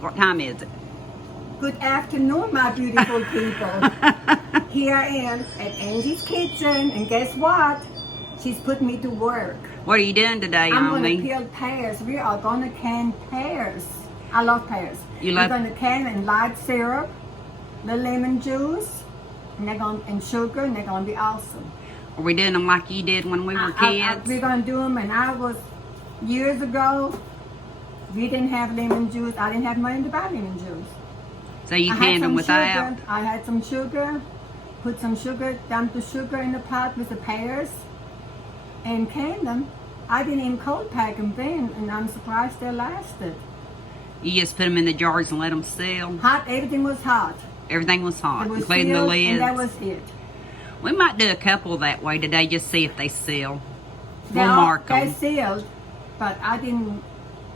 What time is it? Good afternoon, my beautiful people. Here I am at Angie's kitchen, and guess what? She's put me to work. What are you doing today, I'm going to Omi? peel pears. We are going to can pears. I love pears. You love- We're going to can in light syrup, the lemon juice, and sugar, and they're going to be awesome. Are we doing them like you did when we were kids? We're going to do them, and I was, years ago, we didn't have lemon juice. I didn't have money to buy lemon juice. So you I had canned them some without? sugar. I had some sugar, put some sugar, dumped the sugar in the pot with the pears, and canned them. I didn't even cold pack them then, and I'm surprised they lasted. You just put them in the jars and let them seal? Hot, everything was hot. Everything was hot, It was including the sealed, lids? and that was it. We might do a couple that way today, just see if they seal. They We'll mark They them. sealed, but I didn't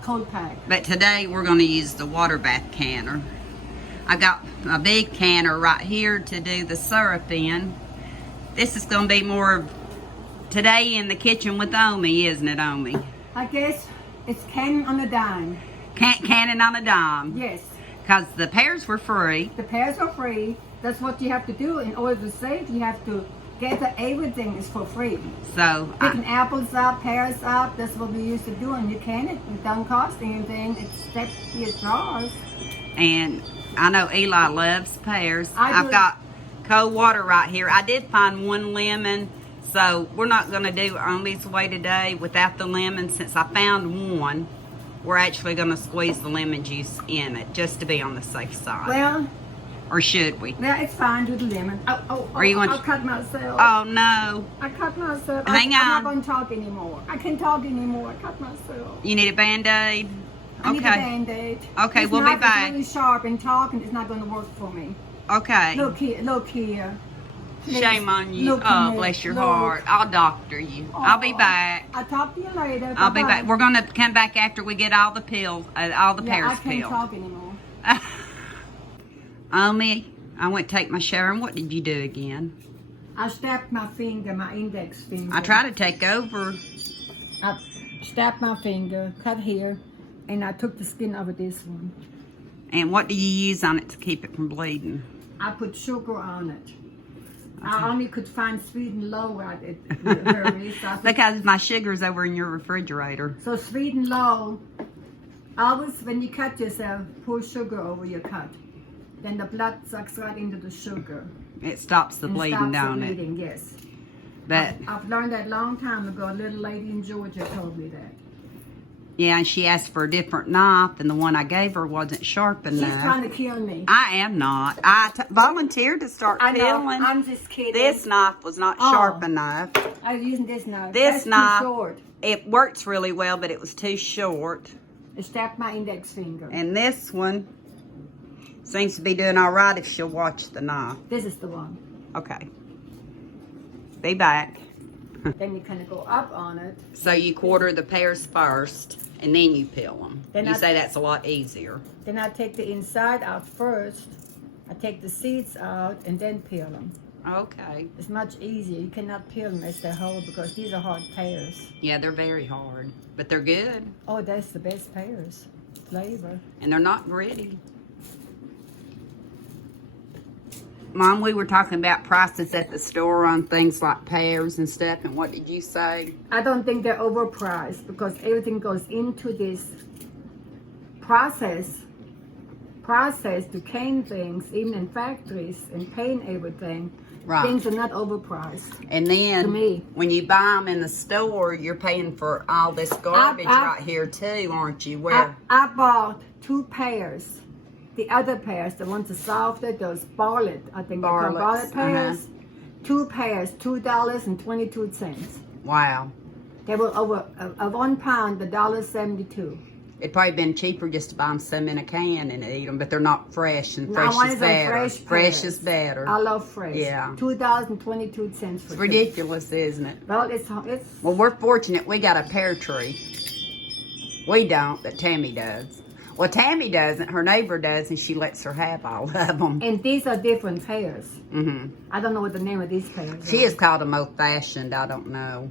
cold pack. But today we're going to use the water bath canner. I got a big canner right here to do the syrup in. This is going to be more today in the kitchen with Omi, isn't it, Omi? I guess it's canning on a dime. Canning on a dime. Yes. Because the pears were free. The pears are free. That's what you have to do in order to save. You have to get that everything is for free. So Picking apples up, pears up, that's what we used to do, and you can it. It don't cost anything except your jars. and I know Eli loves pears. I I've do. got cold water right here. I did find one lemon, so we're not going to do Omi's way today without the lemon. Since I found one, we're actually going to squeeze the lemon juice in it just to be on the safe side. Well, Or should we? it's fine with the lemon. Are you going I to- cut myself. Oh no. I cut myself. Hang I'm on. not going to talk anymore. I can't talk anymore. I cut myself. You need a Band-Aid? I need a Okay. Band-Aid. Okay, This we'll be knife back. is really sharp, and talking is not going to work for me. Okay. Look here. Please. Shame on you. Look Oh, here. bless your Look. heart. I'll doctor you. I'll be Aw. back. I'll talk to you later. I'll be Bye-bye. back. We're going to come back after we get all the pills, all the Yeah, pears I can't peeled. talk anymore. Omi, I went to take my shower, and what did you do again? I stabbed my finger, my index finger. I tried to take over. I stabbed my finger, cut here, and I took the skin over this one. And what do you use on it to keep it from bleeding? I put sugar on it. I only could find sweet and low at it. So Because my sugar's over in your refrigerator. so sweet and low. Always when you cut yourself, pour sugar over your cut. Then the blood sucks right into the sugar. It stops the and bleeding, stops don't the it? bleeding, yes. But I've learned that a long time ago. A little lady in Georgia told me that. yeah, and she asked for a different knife, and the one I gave her wasn't sharp She's enough. trying to kill me. I am not. I volunteered to start I know. peeling. I'm just kidding. This knife was not Oh. sharp enough. I was using this knife. This That's knife- too short. It works really well, but it was too short. It stabbed my index finger. And this one seems to be doing all right if she'll watch the knife. This is the one. Okay. Be back. Then you kind of go up on it. So you quarter the pears first, and then you peel them. Then You I- say that's a lot easier. Then I take the inside out first. I take the seeds out and then peel them. Okay. It's much easier. You cannot peel them as they're whole because these are hard pears. Yeah, they're very hard, but they're good, Oh, that's the best pears. Flavor. and they're not gritty. Mom, we were talking about prices at the store on things like pears and stuff, and what did you say? I don't think they're overpriced because everything goes into this process to cane things, even in factories, and paint everything. Right. Things are not overpriced. And then To me. when you buy them in the store, you're paying for all this garbage I- right here too, aren't you? Where? I bought 2 pears. The other pears, the ones that softer, those barlet, I think they're called Barlets, barlet pears. 2 pears, $2.22. Wow. They were over a 1 pound, $1.72. It'd probably been cheaper just to buy them some in a can and eat them, but they're not fresh, and No, fresh I wanted is them better. fresh Fresh pears. is better. I love fresh. Yeah. $2.22 for It's 2. ridiculous, isn't it? Well, it's Well, we're fortunate we got a pear tree. We don't, but Tammy does. Well, Tammy doesn't. Her neighbor does, and she lets her have all of them. and these are different pears. Mm-hmm. I don't know what the name of these pears She are. has called them old-fashioned. I don't know.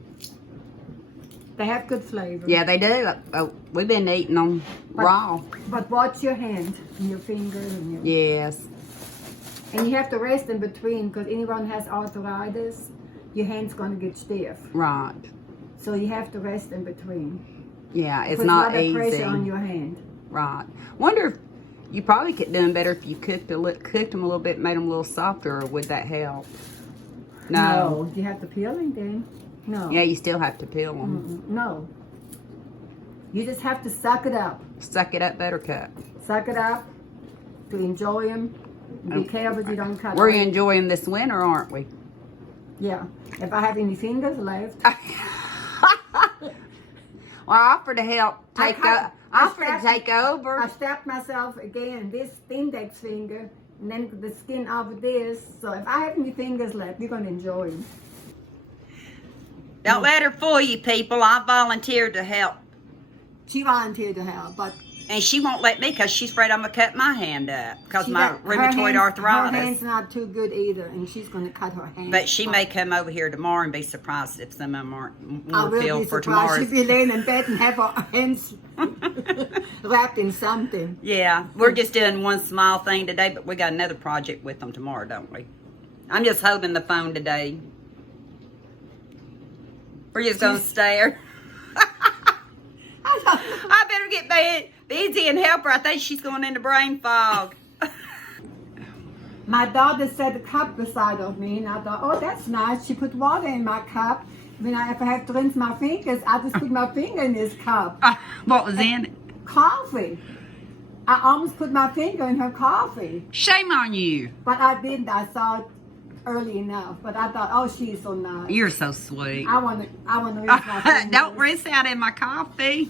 They have good flavor. Yeah, they do. We've been eating them raw. But watch your hand and your fingers and your... Yes. And you have to rest in between because anyone has arthritis, your hand's going to get stiff. Right. So you have to rest in between. Yeah, it's Puts not a lot easy. of pressure on your hand. Right. Wonder if you probably could do them better if you cooked them a little bit, made them a little softer, or would that help? No. You have to peel them then. No. Yeah, you still have to peel them. No. You just have to suck it up. Suck it up, Buttercup. Suck it up to enjoy them. Be careful you don't cut We're off. enjoying this winter, aren't we? Yeah. If I have any fingers left. Well, I offered to help take over. I stabbed myself again, this index finger, and then the skin of this. So if I have any fingers left, you're going to enjoy them. Don't let her fool you, people. I volunteered to help. She volunteered to help, but... And she won't let me because she's afraid I'm going to cut my hand up because my rheumatoid arthritis. Her hand's not too good either, and she's going to cut her hand. But she may come over here tomorrow and be surprised if some of them aren't more peeled for tomorrow. tomorrow. She'll be laying in bed and have her hands wrapped in something. Yeah, we're just doing one small thing today, but we got another project with them tomorrow, don't we? I'm just holding the phone today. We're just going to stare. I better get busy and help her. I think she's going into brain fog. My daughter set a cup beside of me, and I thought, oh, that's nice. She put water in my cup. If I have to rinse my fingers, I just put my finger in this cup. What was in it? Coffee. I almost put my finger in her coffee. Shame on you. But I didn't. I saw it early enough. But I thought, oh, she's so nice. You're so sweet. I want to rinse my fingers. Don't rinse out in my coffee.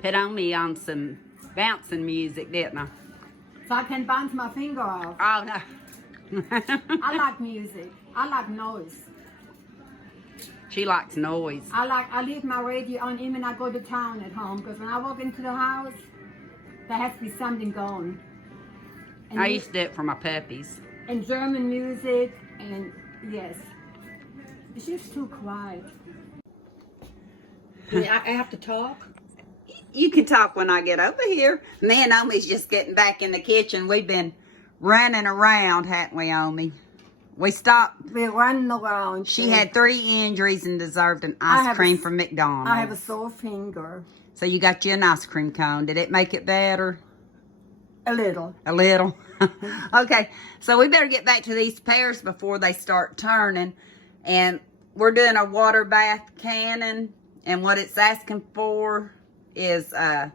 Put on me on some bouncing music, didn't I? So I can bounce my finger off. Oh, no. I like music. I like noise. She likes noise. I leave my radio on even when I go to town at home, because when I walk into the house, there has to be something going. And I used to do it for my puppies. And German music, and yes. It's just too quiet. I have to talk? You can talk when I get over here. Me and Omi's just getting back in the kitchen. We've been running around, haven't we, Omi? We stopped. We're running around. She had 3 injuries and deserved an ice cream from McDonald's. I have a sore finger. So you got you an ice cream cone. Did it make it better? A little. A little? Okay, so we better get back to these pears before they start turning. And we're doing a water bath cannon. And what it's asking for is, I'm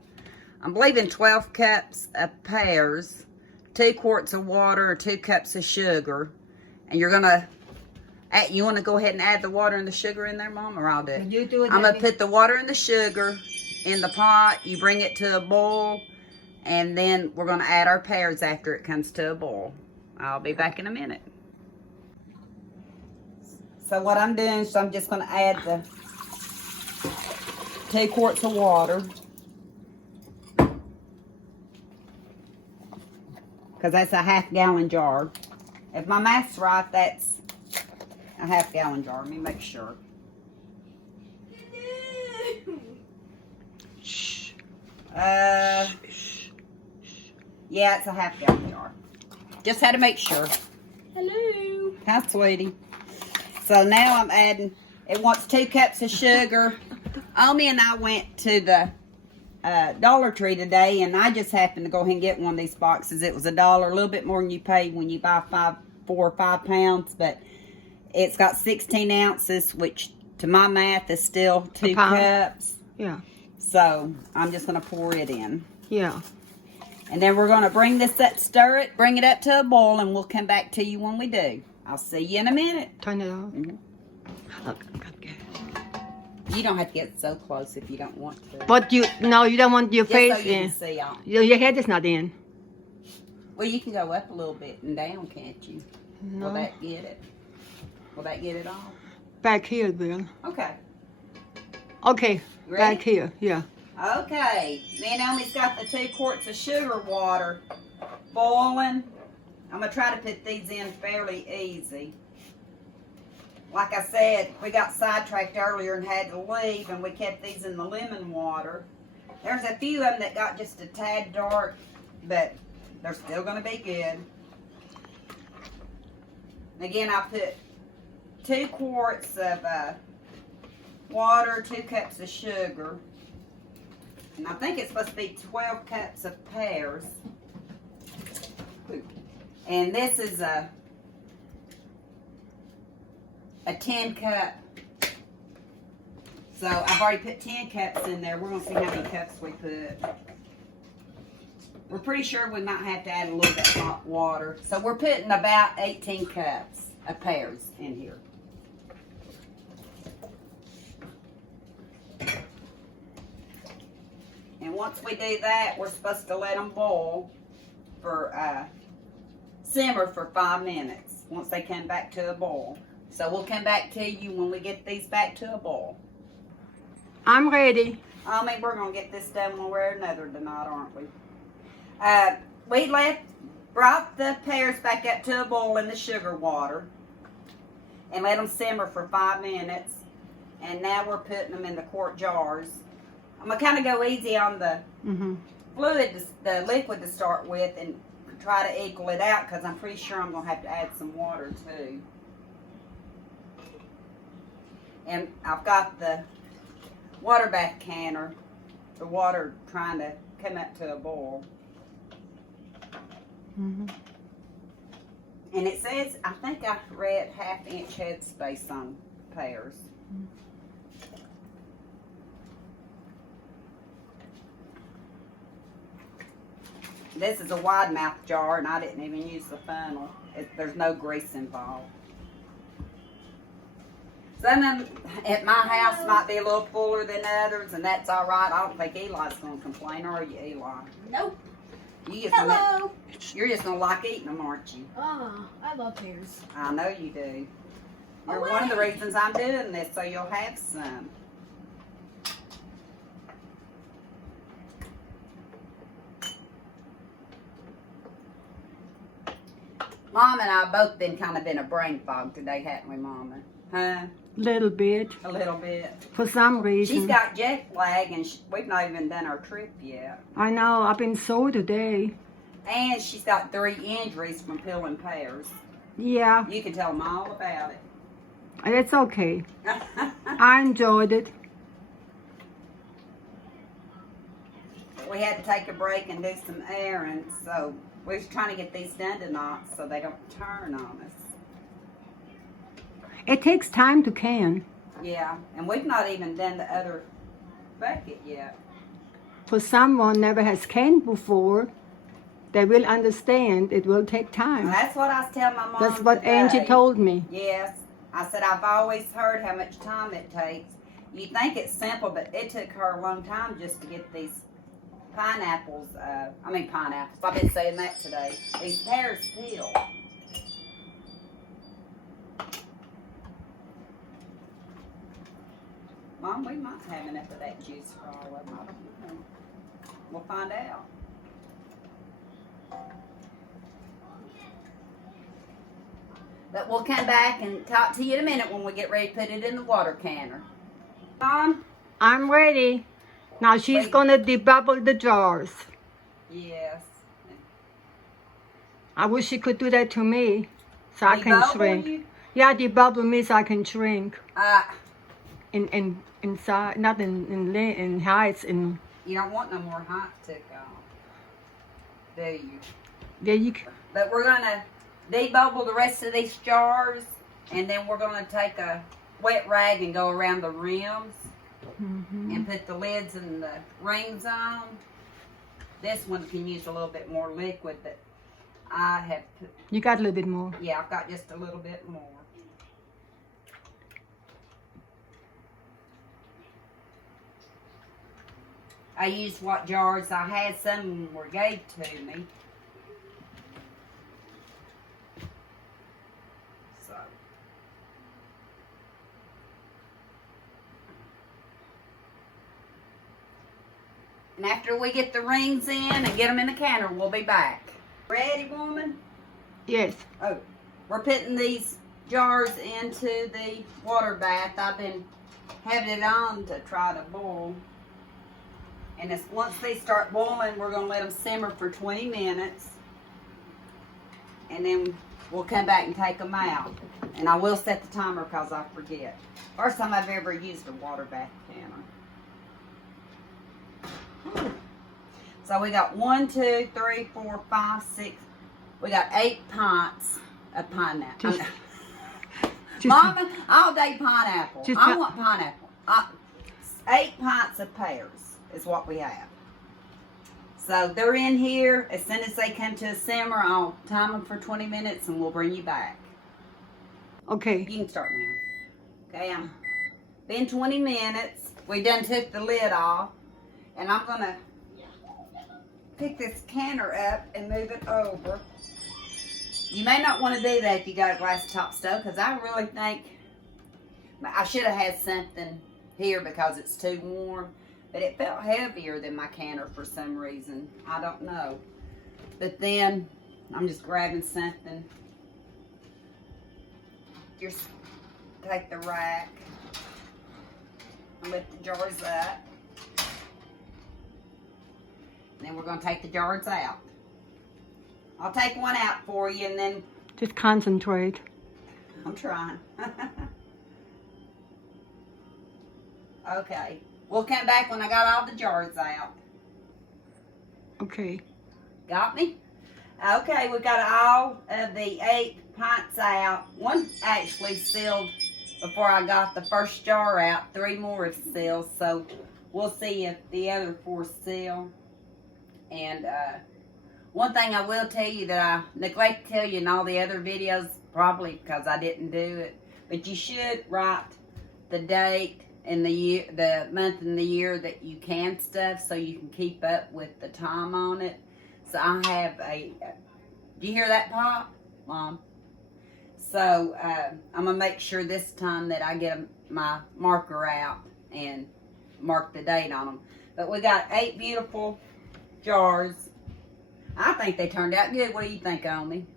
believing 12 cups of pears, 2 quarts of water, or 2 cups of sugar. And you're gonna, you want to go ahead and add the water and the sugar in there, Mom, or I'll do it? You do it. I'm gonna put the water and the sugar in the pot. You bring it to a boil, and then we're gonna add our pears after it comes to a boil. I'll be back in a minute. So what I'm doing is I'm just gonna add the 2 quarts of water. Because that's a half-gallon jar. If my math's right, that's a half-gallon jar. Let me make sure. Shh. Yeah, it's a half-gallon jar. Just had to make sure. Hello. Hi, sweetie. So now I'm adding, it wants 2 cups of sugar. Omi and I went to the Dollar Tree today, and I just happened to go ahead and get one of these boxes. It was $1, a little bit more than you pay when you buy 4 or 5 pounds, but it's got 16 ounces, which to my math is still 2 cups. Yeah. So I'm just going to pour it in. Yeah. And then we're going to bring this up, stir it, bring it up to a boil, and we'll come back to you when we do. I'll see you in a minute. Turn it off. Mm-hmm. You don't have to get so close if you don't want to. But you don't want your Just face so you in. can see on. Your head is not in. Well, you can go up a little bit and down, can't you? No. Will that get it? Will that get it off? Back here, Bill. Okay. Okay. Ready? Back here. Yeah. Okay. Me and Naomi's got the 2 quarts of sugar water boiling. I'm going to try to put these in fairly easy. like I said, we got sidetracked earlier and had to leave, and we kept these in the lemon water. There's a few of them that got just a tad dark, but they're still going to be good. Again, I put 2 quarts of water, 2 cups of sugar, and I think it's supposed to be 12 cups of pears. And this is a 10 cup. So I've already put 10 cups in there. We're going to see how many cups we put. We're pretty sure we might have to add a little bit of hot water. So we're putting about 18 cups of pears in here. And once we do that, we're supposed to let them boil for, simmer for 5 minutes once they come back to a boil. So we'll come back to you when we get these back to a boil. I'm ready. I mean, we're going to get this done one way or another tonight, aren't we? We brought the pears back up to a boil in the sugar water and let them simmer for 5 minutes. And now we're putting them in the quart jars. I'm going to kind of go easy on the fluid, the liquid to start with, and try to equal it out because I'm pretty sure I'm going to have to add some water too. And I've got the water bath canner, the water trying to come up to a boil. And it says, I think I read 1/2 inch headspace on pears. This is a wide mouth jar, and I didn't even use the funnel. There's no grease involved. Some of them at my house might be a little fuller than others, and that's all right. I don't think Eli's going to complain, are you, Eli? Nope. Hello. You're just going to like eating them, aren't you? I love pears. I know you do. You're one of the reasons I'm doing this, so you'll have some. Mom and I both been kind of in a brain fog today, haven't we, Mama? Huh? Little bit. A little bit. For some reason. She's got jet lag, and we've not even done our trip yet. I know. I've been sore today. And she's got 3 injuries from peeling pears. Yeah. You can tell them all about it. It's okay. I enjoyed it. We had to take a break and do some errands, so we're just trying to get these done tonight so they don't turn on us. It takes time to can. Yeah, and we've not even done the other bucket yet. For someone never has canned before, they will understand it will take time. And that's what I was telling my mom. That's what today. Angie told me. Yes. I said, I've always heard how much time it takes. You think it's simple, but it took her a long time just to get these pineapples, pineapples. I've been saying that today. These pears peeled. Mom, we might have enough of that juice for all of them. I don't know. We'll find out. But we'll come back and talk to you in a minute when we get ready to put it in the water canner. Mom? I'm ready. Now she's going to debubble the jars. Yes. I wish she could do that to me so I can Debubble shrink. you? Yeah, debubble me so I can shrink. Inside, not in heights. You don't want no more hot to go, do you? Yeah, you. But we're going to debubble the rest of these jars, and then we're going to take a wet rag and go around the rims and put the lids and the rings on. This one can use a little bit more liquid, but I have put... You got a little bit more. Yeah, I've got just a little bit more. I used what jars I had. Some were gave to me. So. And after we get the rings in and get them in the canner, we'll be back. Ready, woman? Yes. Oh, we're putting these jars into the water bath. I've been having it on to try to boil. And once they start boiling, we're going to let them simmer for 20 minutes. And then we'll come back and take them out. And I will set the timer because I forget. First time I've ever used a water bath canner. So we got 1, 2, 3, 4, 5, 6. We got 8 pints of pineapple. Mama, all day pineapple. I want pineapple. 8 pints of pears is what we have. So they're in here. As soon as they come to a simmer, I'll time them for 20 minutes and we'll bring you back. Okay. You can start now. Okay, been 20 minutes. We done took the lid off. And I'm going to pick this canner up and move it over. You may not want to do that if you got a glass top stove, because I really think I should have had something here because it's too warm. But it felt heavier than my canner for some reason. I don't know. But then I'm just grabbing something. Just take the rack and lift the jars up. And then we're going to take the jars out. I'll take one out for you and then... Just concentrate. I'm trying. Okay. We'll come back when I got all the jars out. Okay. Got me? Okay, we got all of the 8 pints out. One actually sealed before I got the first jar out. 3 more have sealed, so we'll see if the other 4 seal. And one thing I will tell you that I neglect to tell you in all the other videos, probably because I didn't do it, but you should write the date and the year, the month and the year that you can stuff, so you can keep up with the time on it. So I have do you hear that pop, Mom? So I'm gonna make sure this time that I get my marker out and mark the date on them. But we got 8 beautiful jars. I think they turned out good. What do you think, Omi?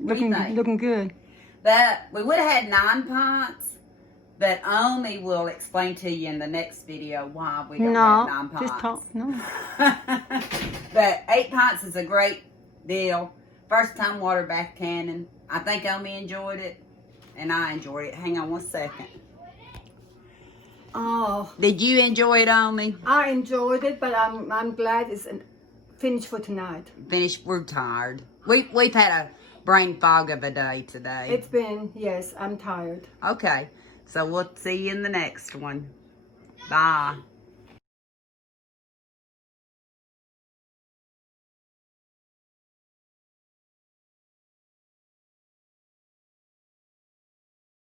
Looking good. But we would have had 9 pints. But Omi will explain to you in the next video why we don't have 9 pints. Just talk. No. But 8 pints is a great deal. First time water bath canning. I think Omi enjoyed it, and I enjoyed it. Hang on one second. Oh. Did you enjoy it, Omi? I enjoyed it, but I'm glad it's finished for tonight. Finished. We're tired. We've had a brain fog of a day today. It's been, yes, I'm tired. Okay. So we'll see you in the next one. Bye.